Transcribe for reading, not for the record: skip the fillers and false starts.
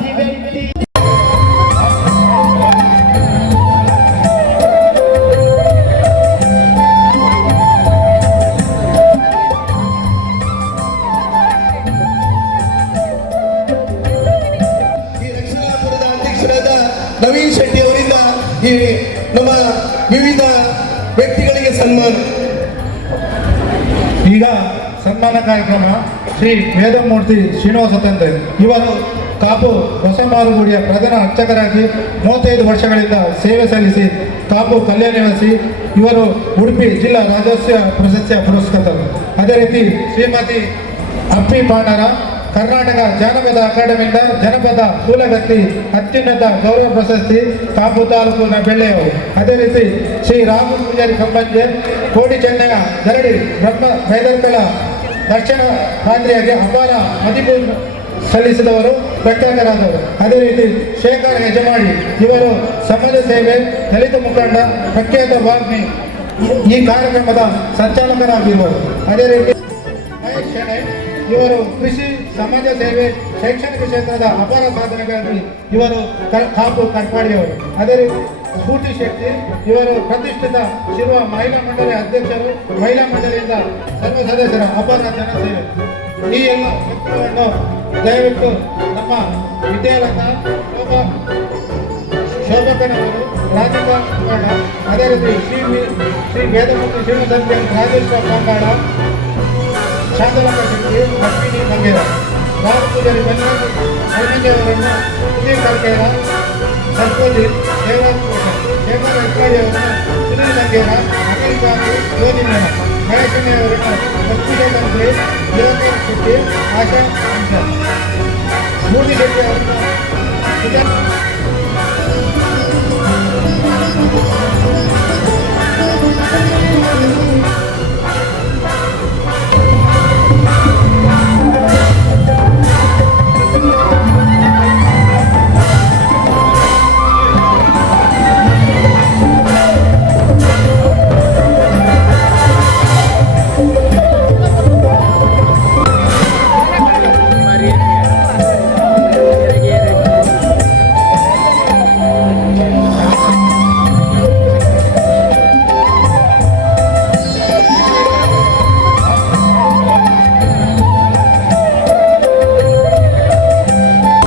ಆದಿ ವ್ಯಕ್ತಿ. ನವೀನ್ ಶೆಟ್ಟಿ ಅವರಿಂದ ಈ ನಮ್ಮ ವಿವಿಧ ವ್ಯಕ್ತಿಗಳಿಗೆ ಸನ್ಮಾನ. ಈಗ ಸನ್ಮಾನ ಕಾರ್ಯಕ್ರಮ ಶ್ರೀ ವೇದಮೂರ್ತಿ ಶ್ರೀನಿವಾಸ ತಂದೆ ಇವರು ಕಾಪು ಹೊಸಮಾರುಗುಡಿಯ ಪ್ರಧಾನ ಅರ್ಚಕರಾಗಿ 35 ವರ್ಷಗಳಿಂದ ಸೇವೆ ಸಲ್ಲಿಸಿ ಕಾಪು ಕಲ್ಯಾಣ ನಿವಾಸಿ. ಇವರು ಉಡುಪಿ ಜಿಲ್ಲಾ ರಾಜ್ಯೋತ್ಸವ ಪ್ರಶಸ್ತಿಯ ಪುರಸ್ಕೃತರು. ಅದೇ ರೀತಿ ಶ್ರೀಮತಿ ಅಪ್ಪಿ ಪಾಂಡರ ಕರ್ನಾಟಕ ಜಾನಪದ ಅಕಾಡೆಮಿಯಿಂದ ಜನಪದ ಸೂಲಗತ್ತಿ ಅತ್ಯುನ್ನತ ಗೌರವ ಪ್ರಶಸ್ತಿ ಕಾಪು ತಾಲೂಕಿನ ಬೆಳ್ಳೆಯವರು. ಅದೇ ರೀತಿ ಶ್ರೀ ರಾಮು ಪೂಜಾರಿ ಕಂಬಂಜೆ ಕೋಡಿ ಚೆನ್ನಯ್ಯ ದರಡಿ ಬ್ರಹ್ಮ ಬೈದರ್ಕಳ ದರ್ಶನ ಪಾತ್ರೆಯಾಗಿ ಅಪಾರ ಮದಿಪು ಸಲ್ಲಿಸಿದವರು ಪ್ರಖ್ಯಾತರಾದವರು. ಅದೇ ರೀತಿ ಶೇಖರ್ ಯಜಮಾಡಿ ಇವರು ಸಮಾಜ ಸೇವೆ ದಲಿತ ಮುಖಂಡ ಪ್ರಖ್ಯಾತ ವಾಗ್ಮಿ ಈ ಕಾರ್ಯಕ್ರಮದ ಸಂಚಾಲಕರಾಗಿರುವರು. ಅದೇ ರೀತಿ ಮಹೇಶ್ ಶೆಣೈ ಇವರು ಕೃಷಿ ಸಮಾಜ ಸೇವೆ ಶೈಕ್ಷಣಿಕ ಕ್ಷೇತ್ರದ ಅಪಾರ ಸಾಧನೆಗಾಗಿ ಇವರು ಕಾಪು ಕಟ್ಪಾಡಿಯವರು. ಅದೇ ರೀತಿ ಸ್ಫೂರ್ತಿ ಶಕ್ತಿ ಇವರು ಪ್ರತಿಷ್ಠಿತ ಶಿರುವ ಮಹಿಳಾ ಮಂಡಳಿ ಅಧ್ಯಕ್ಷರು. ಮಹಿಳಾ ಮಂಡಳಿಯಿಂದ ಸರ್ವ ಸದಸ್ಯರ ಅಪಾರ ಜನಸೇವೆ. ಈ ಎಲ್ಲ ವ್ಯಕ್ತಿಗಳನ್ನು ದಯವಿಟ್ಟು ನಮ್ಮ ವಿದ್ಯಾಲಯ ಶೋಭಕನವರು ರಾಧಿಕಾ ಕಾಂಗಾಡ, ಅದೇ ರೀತಿ ಶ್ರೀ ವೇದಮೂರ್ತಿ ಶ್ರೀನಿವಾಸ ರಾಜೇಶ್ವರ ಕಾಂಗಾಡ, ಶಾಂತಲಮ್ಮ ಶೆಟ್ಟಿ, ಲಕ್ಷ್ಮೀ ಮಂಗೇರ, ರಾಮ ಪೂಜಾರಿ ಅವರನ್ನು ಸುನೀಲ್ ಕರ್ಕೇರ, ಸರ್ಕೋಜಿ ದೇವರಾಜ್ ಶೇಖರ್ ಹೆಚ್ಕಾಡಿ ಅವರನ್ನು ಸುನೀಲ್ ಮಂಗೇರ, ಅನಿಲ್ ಬಾಬು ಯೋಜಿನೇನ, ಗಣೇಶಣ್ಣಿ ಅವರನ್ನು ಲಕ್ಷ್ಮೀ ಮಂತ್ರಿ ದೇವರಾಜ್ ಶೆಟ್ಟಿ, ಆಶಾ ಸ್ಫೂರ್ತಿ ಶೆಟ್ಟಿ ಅವರನ್ನು